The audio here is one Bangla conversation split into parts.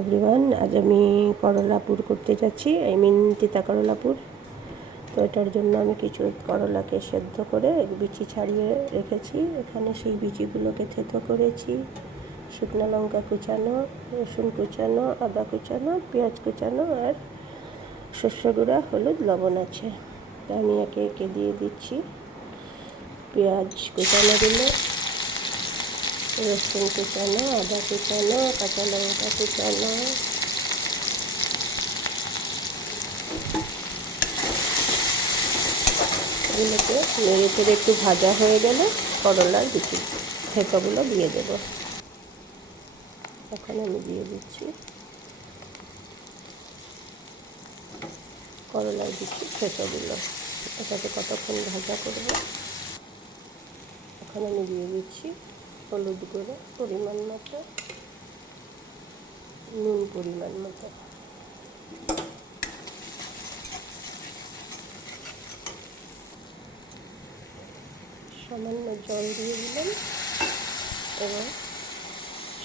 এভরিওয়ান, আজ আমি করলা পুর করতে যাচ্ছি, তিতা করলা পুর। তো এটার জন্য আমি কিছু করলাকে সেদ্ধ করে বিচি ছাড়িয়ে রেখেছি। এখানে সেই বিচিগুলোকে থেতো করেছি। শুকনো লঙ্কা কুচানো, রসুন কুচানো, আদা কুচানো, পেঁয়াজ কুচানো আর শস্য গুঁড়া, হলুদ, লবণ আছে। তো আমি একে একে দিয়ে দিচ্ছি। পেঁয়াজ কুচানো দিলে, রসুন কুচানো, আদা কুচানো, কাঁচা লঙ্কা কুচানো, এগুলোকে নেড়ে চেড়ে একটু ভাজা হয়ে গেলে করলার বিচি থেঁতোগুলো দিয়ে দেব। এখন আমি দিয়ে দিচ্ছি করলার বিচি থেঁতোগুলো। এটাকে কতক্ষণ ভাজা করব। এখন আমি দিয়ে দিচ্ছি হলুদ গুঁড়ো পরিমাণ মতো, নুন পরিমাণ মতো, সামান্য জল দিয়ে দিলাম এবং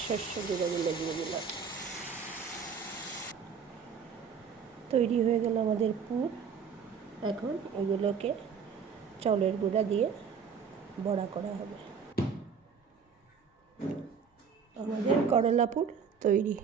শস্য গুঁড়োগুলো দিয়ে দিলাম। তৈরি হয়ে গেল আমাদের পুর। এখন এগুলোকে চাউলের গুঁড়া দিয়ে বড়া করা হবে। আমাদের করলা পুর তৈরি।